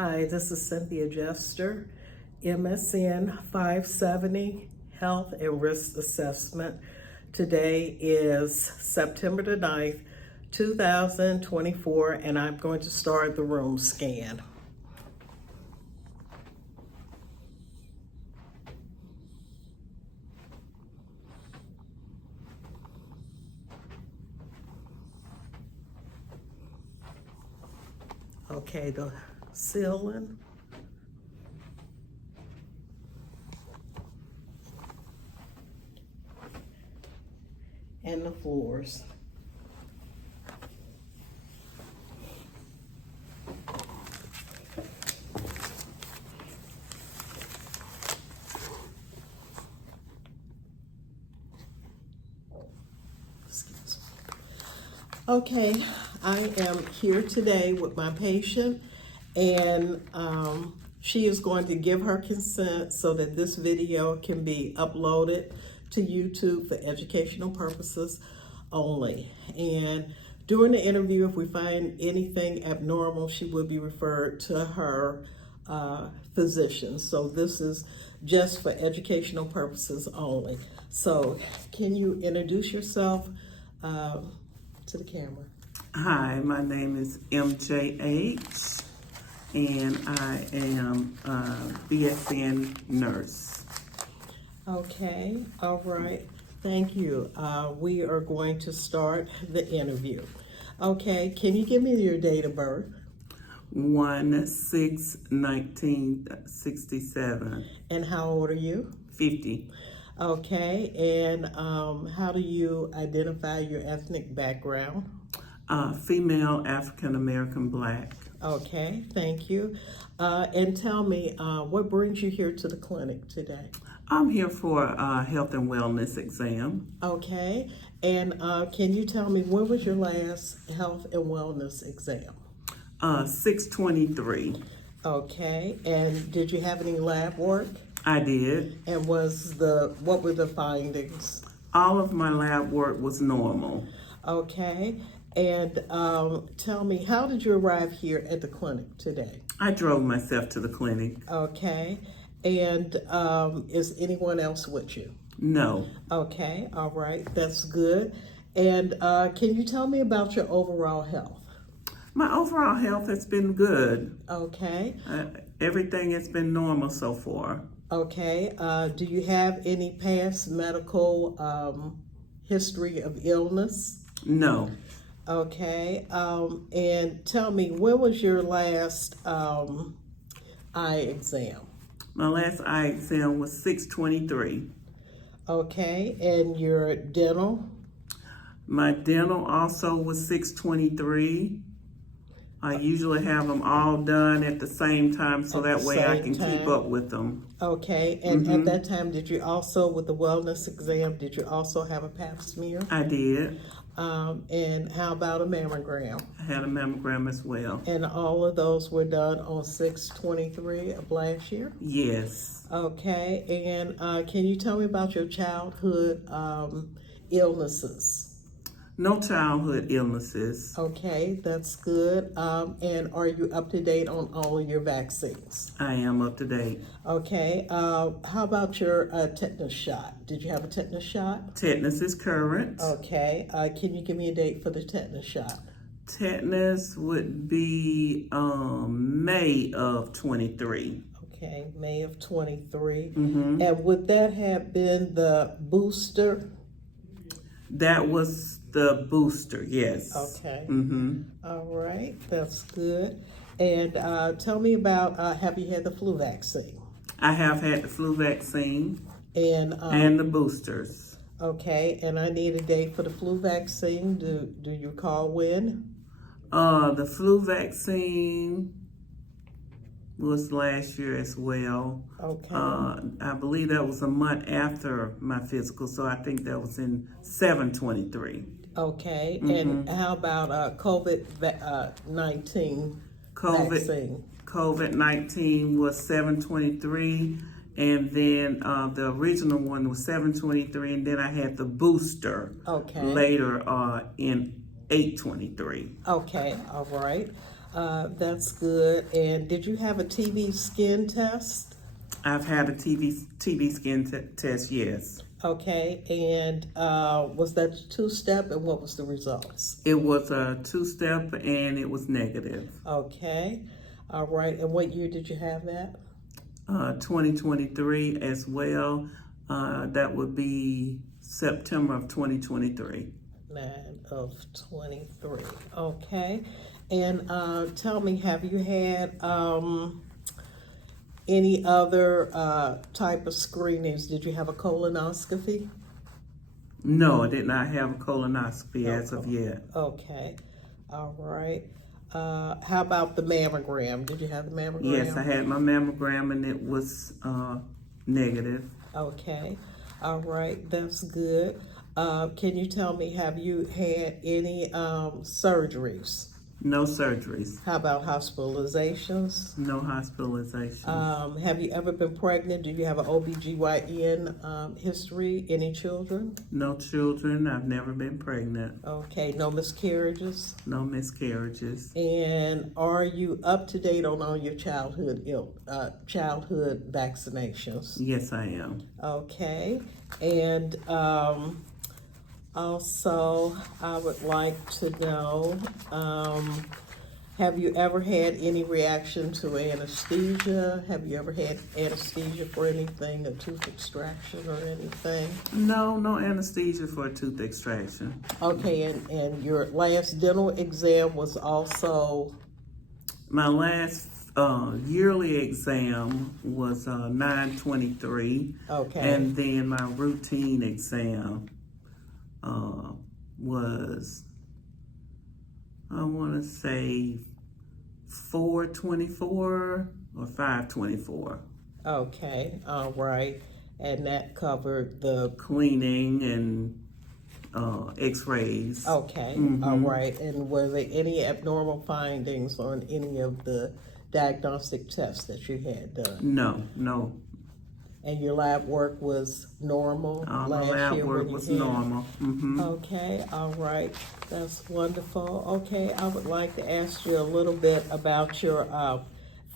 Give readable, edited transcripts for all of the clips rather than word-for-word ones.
Hi, this is Cynthia Jester, MSN 570 Health and Risk Assessment. Today is September the 9th, 2024, and I'm going to start the room scan. Okay, the ceiling. And the floors. Excuse me. Okay, I am here today with my patient, and she is going to give her consent so that this video can be uploaded to YouTube for educational purposes only. And during the interview, if we find anything abnormal, she will be referred to her physician. So this is just for educational purposes only. So can you introduce yourself to the camera? Hi, my name is MJH, and I am a BSN nurse. Okay, all right, thank you. We are going to start the interview. Okay, can you give me your date of birth? 1/6/1967. And how old are you? 50. Okay, and how do you identify your ethnic background? Female, African American, Black. Okay, thank you. And tell me, what brings you here to the clinic today? I'm here for a health and wellness exam. Okay, and can you tell me when was your last health and wellness exam? 6/23. Okay, and did you have any lab work? I did. And what were the findings? All of my lab work was normal. Okay, and tell me, how did you arrive here at the clinic today? I drove myself to the clinic. Okay, and is anyone else with you? No. Okay, all right, that's good. And can you tell me about your overall health? My overall health has been good. Okay. Everything has been normal so far. Okay, do you have any past medical history of illness? No. Okay, and tell me, when was your last eye exam? My last eye exam was 6/23. Okay, and your dental? My dental also was 6/23. I usually have them all done at the same time so that way I can keep up with them. Okay, and at that time, did you also, with the wellness exam, did you also have a pap smear? I did. And how about a mammogram? I had a mammogram as well. And all of those were done on 6/23 of last year? Yes. Okay, and can you tell me about your childhood illnesses? No childhood illnesses. Okay, that's good. And are you up to date on all of your vaccines? I am up to date. Okay, how about your tetanus shot? Did you have a tetanus shot? Tetanus is current. Okay, can you give me a date for the tetanus shot? Tetanus would be May of 23. Okay, May of 23. Mm-hmm. And would that have been the booster? That was the booster, yes. Okay. Mm-hmm. All right, that's good. And tell me about, have you had the flu vaccine? I have had the flu vaccine And the boosters. okay, and I need a date for the flu vaccine. Do you recall when? The flu vaccine was last year as well. Okay. I believe that was a month after my physical, so I think that was in 7/23. Okay, and how about COVID-19 vaccine? COVID-19 was 7/23, and then the original one was 7/23, and then I had the booster Okay. later in 8/23. Okay, all right. That's good. And did you have a TB skin test? I've had a TB skin test, yes. Okay, and was that 2-step, and what was the results? It was a 2-step and it was negative. Okay, all right. And what year did you have that? 2023 as well. That would be September of 2023. 9 of 23. Okay, and tell me, have you had any other type of screenings? Did you have a colonoscopy? No, I did not have a colonoscopy as of yet. Okay, all right. How about the mammogram? Did you have the mammogram? Yes, I had my mammogram and it was negative. Okay, all right, that's good. Can you tell me, have you had any surgeries? No surgeries. How about hospitalizations? No hospitalization. Have you ever been pregnant? Do you have an OBGYN history? Any children? No children. I've never been pregnant. Okay, no miscarriages? No miscarriages. And are you up to date on all your childhood vaccinations? Yes, I am. Okay, and also, I would like to know, have you ever had any reaction to anesthesia? Have you ever had anesthesia for anything, a tooth extraction or anything? No anesthesia for a tooth extraction. Okay, and your last dental exam was also? My last yearly exam was 9/23. Okay. And then my routine exam was, I want to say 4/24 or 5/24. Okay, all right. And that covered the? Cleaning and x-rays. Okay, all right. And were there any abnormal findings on any of the diagnostic tests that you had done? No. And your lab work was normal My last lab year? work when was you had? normal. Mm-hmm. Okay, all right. That's wonderful. Okay, I would like to ask you a little bit about your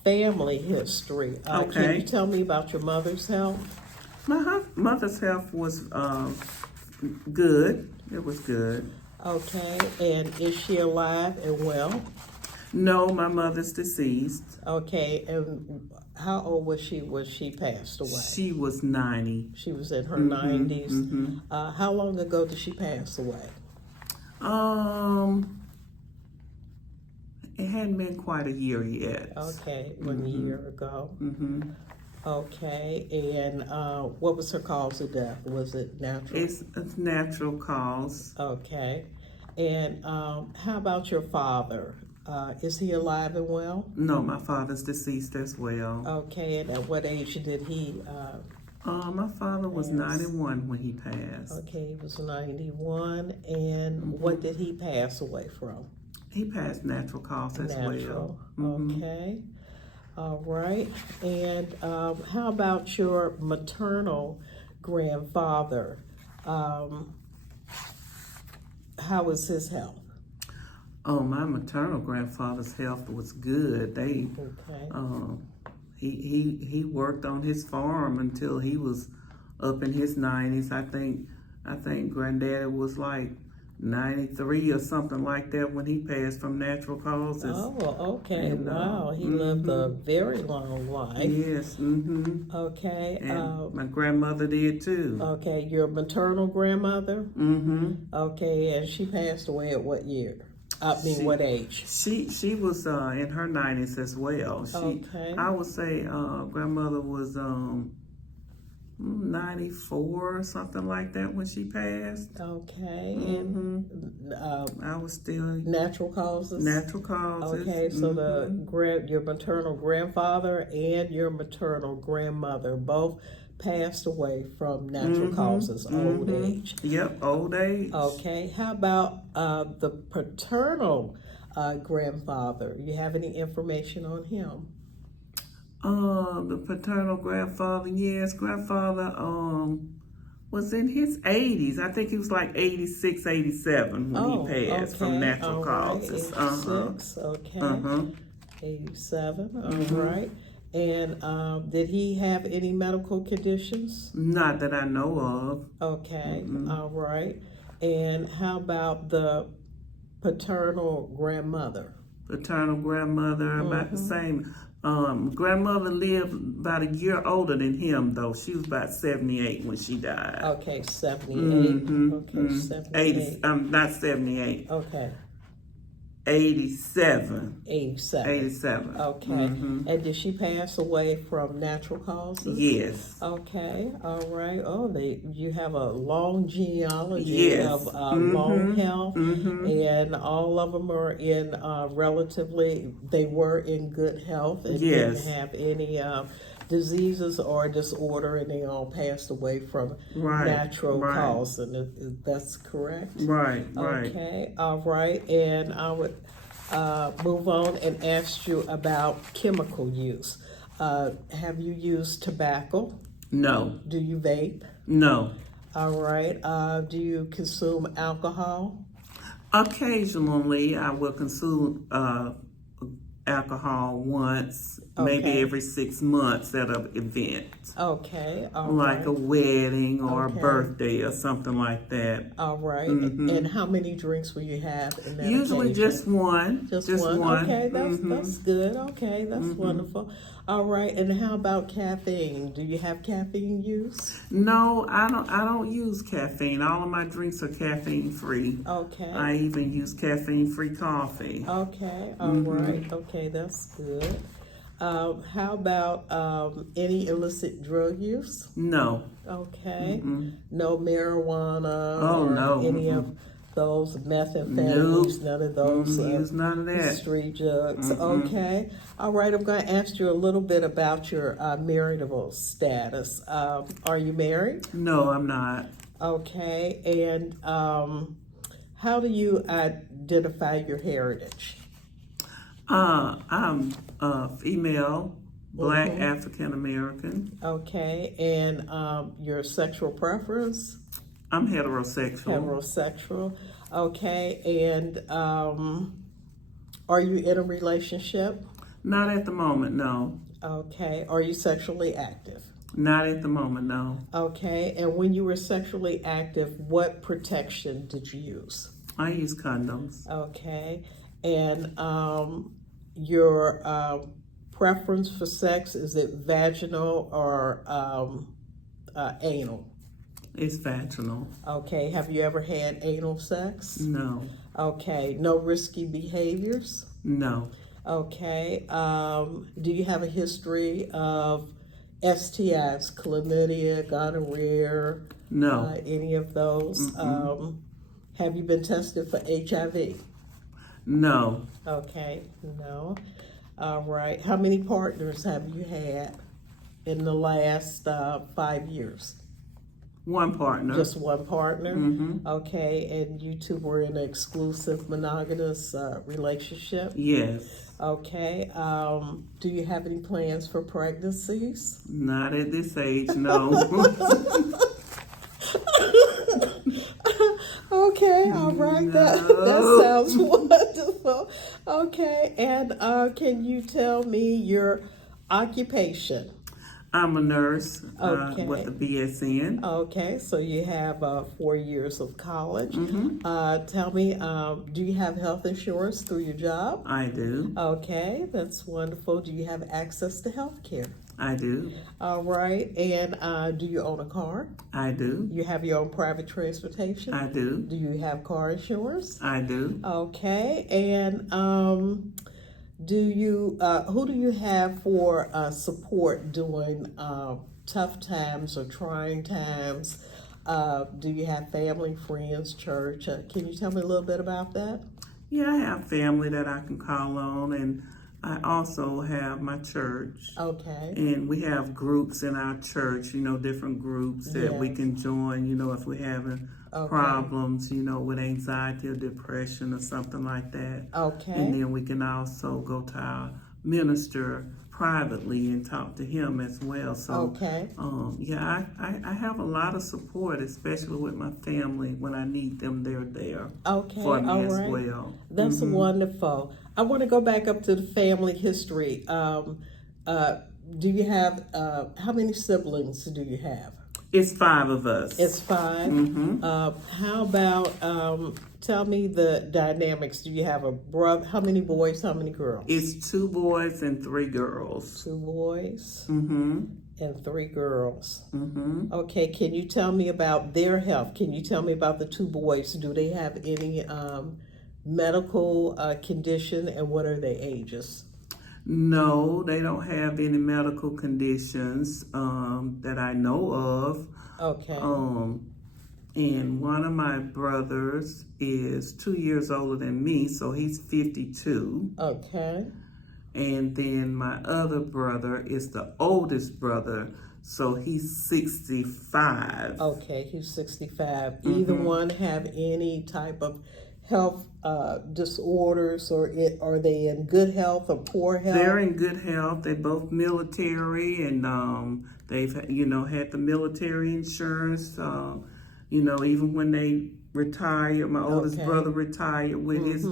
family history. Can Okay. you tell me about your mother's health? My mother's health was good. It was good. Okay, and is she alive and well? No, my mother's deceased. Okay, and how old was she when she passed away? She was 90. She was in her 90s. How long ago did she pass away? It hadn't been quite a year yet. Okay, 1 year ago. Mm-hmm. Okay, and what was her cause of death? Was it natural? It's natural cause. Okay, and how about your father? Is he alive and well? No, my father's deceased as well. Okay, and at what age did he? My father was 91 when he passed. Okay, he was 91, and what did he pass away from? He passed natural cause as Natural. well. Okay. All right. And how about your maternal grandfather? How was his health? Oh, my maternal grandfather's health was good. Okay. He worked on his farm until he was up in his 90s. I think Granddaddy was like 93 or something like that when he passed from natural causes. Oh, okay. And, wow. He lived a very long life. Yes. Mm-hmm. Okay. And my grandmother did too. Okay. Your maternal grandmother? Mm-hmm. Okay. And she passed away at what year? What age? She was in her 90s as well. Okay. I would say grandmother was 94 or something like that when she passed. Okay. Mm-hmm. And I was still natural causes? natural causes. Okay, so your maternal grandfather and your maternal grandmother both passed away from natural causes, old age. Yep, old age. Okay, how about the paternal grandfather? You have any information on him? The paternal grandfather, yes, grandfather was in his 80s. I think he was like 86, 87 when he passed from natural all causes. Right, 86, okay. 87, all right. And did he have any medical conditions? Not that I know of. Okay, all right. And how about the paternal grandmother? Paternal grandmother, about the same. Grandmother lived about a year older than him, though. She was about 78 when she died. Okay, 78. Okay, 78. 80, not 78. Okay. 87. 87. 87. Okay. And did she pass away from natural causes? Yes. Okay. All right. Oh, you have a long genealogy Yes. of long health, and all of them are in they were in good health and Yes. didn't have any diseases or disorder, and they all passed away from natural cause, and that's correct. Right. Okay, all right, and I would move on and ask you about chemical use. Have you used tobacco? No. Do you vape? No. All right. Do you consume alcohol? Occasionally, I will consume alcohol once, maybe every 6 months at an event. Okay. All like right. a wedding or a birthday or something like that. All right. And how many drinks will you have in that Usually occasion? just one. Just one. Okay, that's good. Okay, that's wonderful. All right. And how about caffeine? Do you have caffeine use? No, I don't use caffeine. All of my drinks are caffeine free. Okay. I even use caffeine free coffee. Okay. All right. Okay, that's good. How about any illicit drug use? No. Okay. No marijuana Oh, or no. any of those methamphetamines, none of those Use none of that. street drugs. Okay. All right, I'm going to ask you a little bit about your marital status. Are you married? No, I'm not. Okay. And how do you identify your heritage? I'm female, Black, African American. Okay. And your sexual preference? I'm heterosexual. Heterosexual. Okay. And are you in a relationship? Not at the moment, no. Okay. Are you sexually active? Not at the moment, no. Okay. And when you were sexually active, what protection did you use? I use condoms. Okay. And your preference for sex, is it vaginal or anal? It's vaginal. Okay. Have you ever had anal sex? No. Okay. No risky behaviors? No. Okay. Do you have a history of STIs, chlamydia, gonorrhea? No. Any of those? Have you been tested for HIV? No. Okay. No. All right. How many partners have you had in the last 5 years? One partner. Just one partner? Okay. And you two were in an exclusive monogamous relationship? Yes. Okay. Do you have any plans for pregnancies? Not at this age, no. Okay, all right. That sounds wonderful. Okay, and can you tell me your occupation? I'm a nurse Okay. with a BSN. Okay, so you have 4 years of college. Tell me, do you have health insurance through your job? I do. Okay, that's wonderful. Do you have access to health care? I do. All right, and do you own a car? I do. You have your own private transportation? I do. Do you have car insurance? I do. Okay, and who do you have for support during tough times or trying times? Do you have family, friends, church? Can you tell me a little bit about that? Yeah, I have family that I can call on, and I also have my church. Okay. And we have groups in our church, different groups that we can join, if we're having problems, with anxiety or depression or something like that. Okay. And then we can also go to our minister privately and talk to him as well. So, Okay. yeah, I have a lot of support, especially with my family. When I need them, they're there Okay, for me all as right. well. That's wonderful. I want to go back up to the family history. Do you have, how many siblings do you have? It's 5 of us. It's 5. How about, tell me the dynamics. Do you have a brother? How many boys, how many girls? It's 2 boys and 3 girls. 2 boys Mm-hmm. and 3 girls. Mm-hmm. Okay, can you tell me about their health? Can you tell me about the 2 boys? Do they have any medical condition, and what are their ages? No, they don't have any medical conditions that I know of. Okay. And one of my brothers is 2 years older than me, so he's 52. Okay. And then my other brother is the oldest brother, so he's 65. Okay, he's 65. Either one have any type of health disorders, or are they in good health or poor health? They're in good health. They're both military, and they've had the military insurance. Even when they retired, my oldest brother retired with his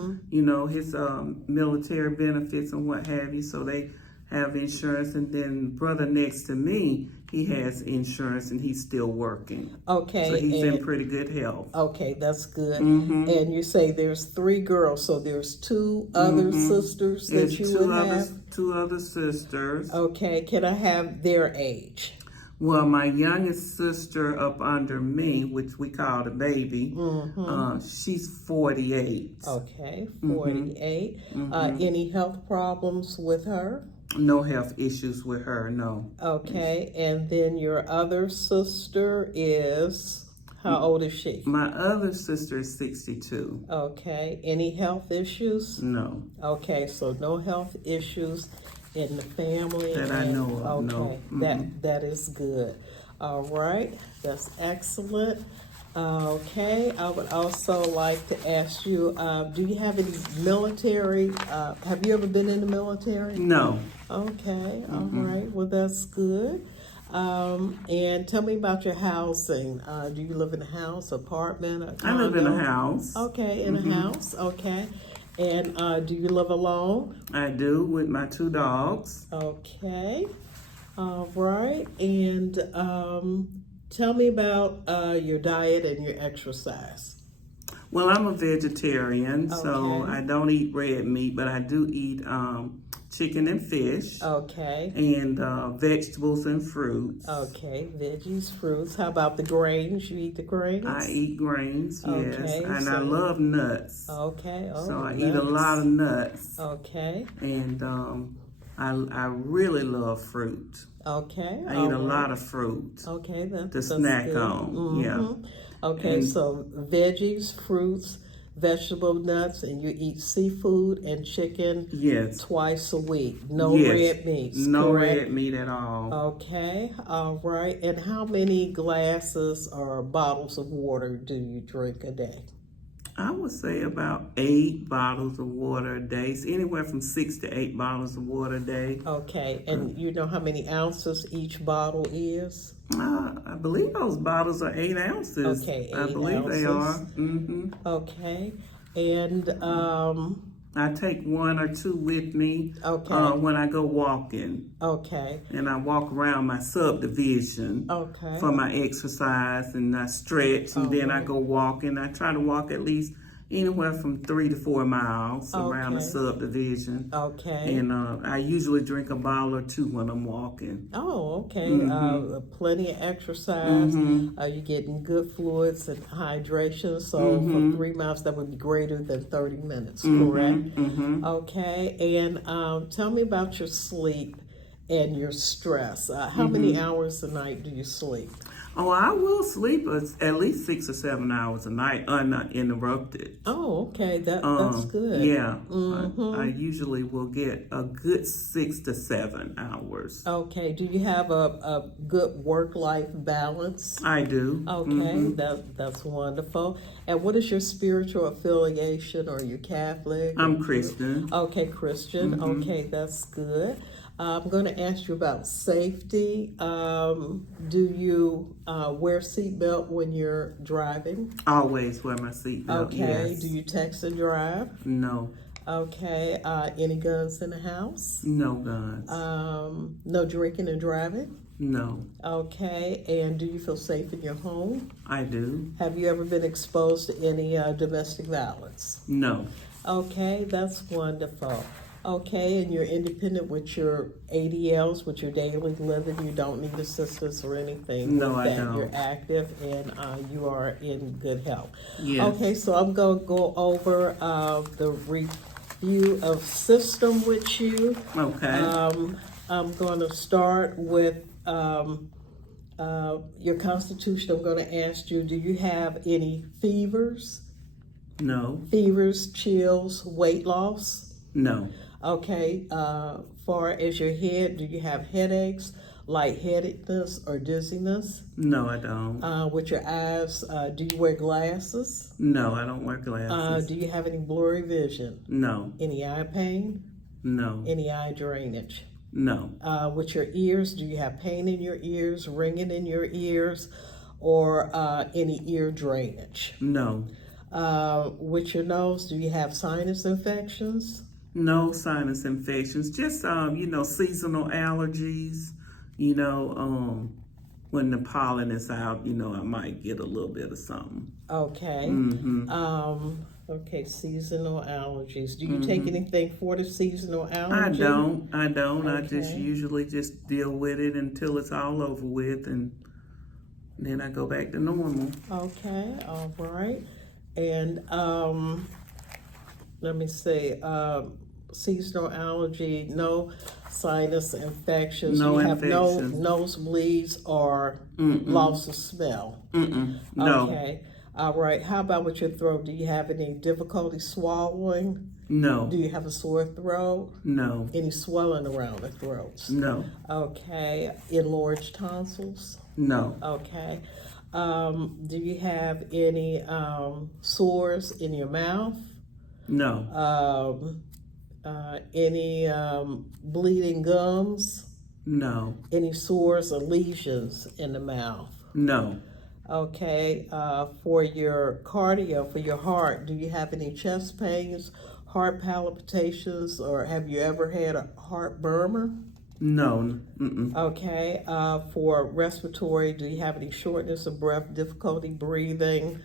military benefits and what have you. So they have insurance, and then brother next to me, he has insurance and he's still working. Okay. So he's in pretty good health. Okay, that's good. And you say there's 3 girls, so there's 2 other sisters that There's you would have? 2 other sisters. Okay, can I have their age? Well, my youngest sister up under me, which we call the baby, she's 48. Okay, 48. Any health problems with her? No health issues with her, no. Okay, and then your other sister is, how old is she? My other sister is 62. Okay, any health issues? No. Okay, so no health issues in the family. That I know of, no. Okay, that is good. All right, that's excellent. Okay, I would also like to ask you, do you have any military, have you ever been in the military? No. Okay, all right, well that's good. And tell me about your housing. Do you live in a house, apartment, a condo? I live in a house. Okay, in a house, okay. And do you live alone? I do, with my 2 dogs. Okay, all right. And tell me about your diet and your exercise. Well, I'm a vegetarian, so Okay. I don't eat red meat, but I do eat chicken and fish. Okay. And vegetables and fruits. Okay, veggies, fruits. How about the grains? You eat the grains? I eat grains, yes. Okay, And I so- love nuts. Okay. Oh, So I eat a lot of nuts. Okay. And I really love fruit. Okay. I eat a lot of fruit Okay, that's to snack good. on. Yeah. Okay, And- so veggies, fruits, vegetable nuts, and you eat seafood and chicken Yes. twice a week. No Yes. red meats. No correct? red meat at all. Okay, all right. And how many glasses or bottles of water do you drink a day? I would say about 8 bottles of water a day. It's anywhere from 6 to 8 bottles of water a day. Okay, and you know how many ounces each bottle is? I believe those bottles are 8 ounces. Okay, I 8 believe they are. ounces. Okay, and I take 1 or 2 with me Okay. when I go walking. okay, And I walk around my subdivision okay, for my exercise, and I stretch, and then I go walking. I try to walk at least anywhere from 3 to 4 miles around the Okay. subdivision. okay. And I usually drink a bottle or 2 when I'm walking. Oh, okay. Plenty of exercise. You're getting good fluids and hydration. So for 3 miles, that would be greater than 30 minutes, correct? Okay. And tell me about your sleep and your stress. How many hours a night do you sleep? Oh, I will sleep at least 6 or 7 hours a night uninterrupted. Oh, okay, that's good. Yeah, I usually will get a good 6 to 7 hours. Okay, do you have a good work-life balance? I do. Okay, that's wonderful. And what is your spiritual affiliation? Are you Catholic? I'm Christian. Okay, Christian. Okay, that's good. I'm going to ask you about safety. Do you wear seatbelt when you're driving? Always wear my seatbelt. Okay. Yes. Do you text and drive? No. Okay. Any guns in the house? No guns. No drinking and driving? No. Okay. And do you feel safe in your home? I do. Have you ever been exposed to any domestic violence? No. Okay, that's wonderful. Okay, and you're independent with your ADLs, with your daily living. You don't need assistance or anything. No, with I that. don't. You're active and you are in good health. Yes. Okay, so I'm going to go over the review of system with you. Okay. I'm going to start with your constitution. I'm going to ask you, do you have any fevers? No. Fevers, chills, weight loss? No. Okay, far as your head, do you have headaches, lightheadedness, or dizziness? No, I don't. With your eyes, do you wear glasses? No, I don't wear glasses. Do you have any blurry vision? No. Any eye pain? No. Any eye drainage? No. With your ears, do you have pain in your ears, ringing in your ears, or any ear drainage? No. With your nose, do you have sinus infections? No sinus infections, just seasonal allergies. When the pollen is out, I might get a little bit of something. Okay. Okay, seasonal allergies. Do you take anything for the seasonal allergy? I don't. I just Okay. usually just deal with it until it's all over with, and then I go back to normal. Okay, all right. And let me see, seasonal allergy, no sinus infections. No you have infections. no nosebleeds or loss of smell. No. Okay. All right. How about with your throat? Do you have any difficulty swallowing? No. Do you have a sore throat? No. Any swelling around the throat? No. Okay. Enlarged tonsils? No. Okay. Do you have any sores in your mouth? No. Any bleeding gums? No. Any sores or lesions in the mouth? No. Okay. For your cardio, for your heart, do you have any chest pains, heart palpitations, or have you ever had a heart murmur? No. Okay. For respiratory, do you have any shortness of breath, difficulty breathing,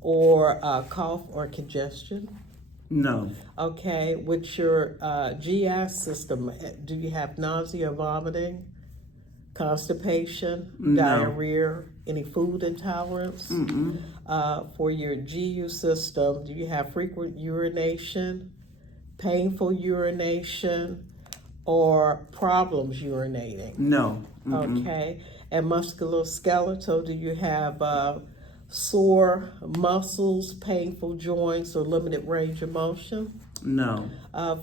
or cough or congestion? No. Okay. With your GI system, do you have nausea, vomiting, constipation, No. diarrhea, any food intolerance? For your GU system, do you have frequent urination, painful urination, or problems urinating? No. Okay. And musculoskeletal, do you have sore muscles, painful joints, or limited range of motion? No.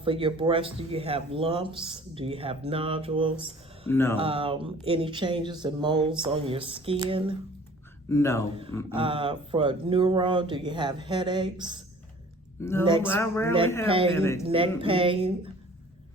For your breast, do you have lumps? Do you have nodules? No. Any changes in moles on your skin? No. For neuro, do you have headaches? No, I rarely have headaches.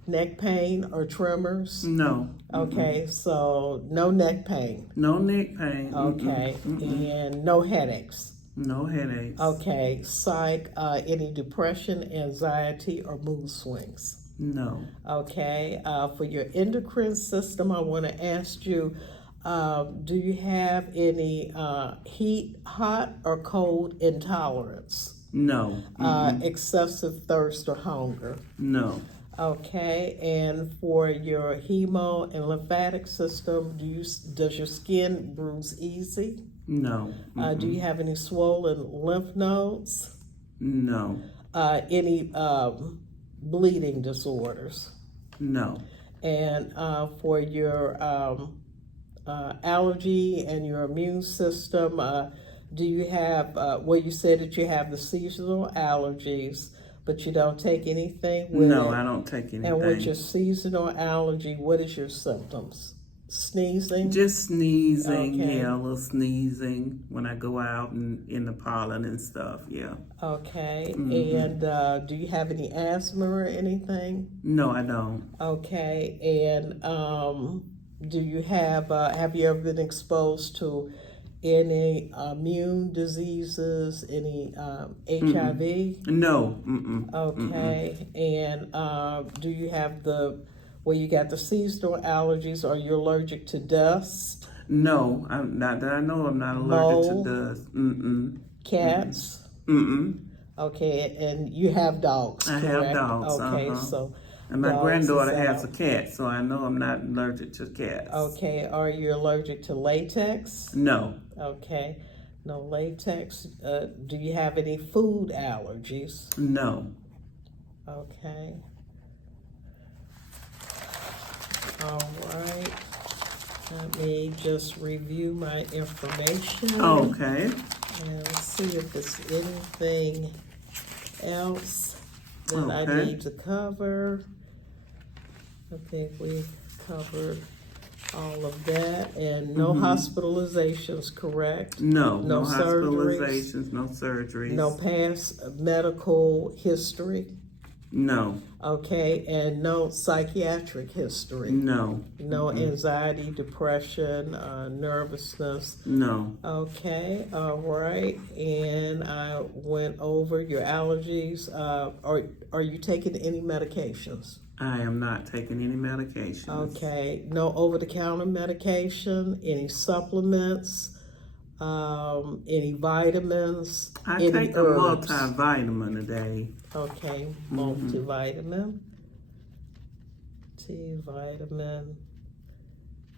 Neck pain or tremors? No. Okay, so no neck pain. No neck pain. Okay, and no headaches. No headaches. Okay, psych, any depression, anxiety, or mood swings? No. Okay, for your endocrine system, I want to ask you, do you have any hot or cold intolerance? No. Excessive thirst or hunger? No. Okay, and for your hemo and lymphatic system, does your skin bruise easy? No. Do you have any swollen lymph nodes? No. Any bleeding disorders? No. And for your allergy and your immune system, do you have, well, you said that you have the seasonal allergies, but you don't take anything with No, it. I don't take anything. And with your seasonal allergy, what is your symptoms? Sneezing? Just sneezing, Okay. yeah, a little sneezing when I go out and in the pollen and stuff, yeah. Okay. Mhm. And do you have any asthma or anything? No, I don't. Okay. And do you have you ever been exposed to any immune diseases, any HIV? No, mm-mm. Okay. And do you have well, you got the seasonal allergies? Are you allergic to dust, No, I'm not that I know. I'm not allergic mold, to dust. Mm-mm. cats? Mm-mm. Okay, and you have dogs, I correct? have dogs. Okay, so And my dogs granddaughter is has a out. cat, so I know I'm not allergic to cats. Okay, are you allergic to latex? No, Okay, no latex. Do you have any food allergies? no. Okay. All right. Let me just review my information. Okay. And see if there's anything else that I Okay. need to cover. I think we covered all of that. And no hospitalizations, correct? No, No no surgeries? hospitalizations, no surgeries. No past medical history? No, Okay, and no psychiatric history? no, No anxiety, depression, nervousness? no. Okay, all right. And I went over your allergies. Are you taking any medications? I am not taking any medications. Okay, no over-the-counter medication, any supplements, any vitamins, I any take a herbs? multivitamin a day. Okay, multivitamin, T-vitamin,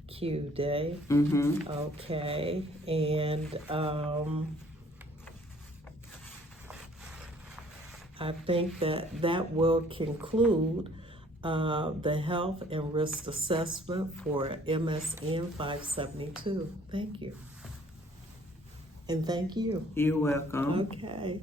Q day. Mm-hmm. Okay, and I think that will conclude the health and risk assessment for MSN 572. Thank you. And thank you. You're welcome. Okay.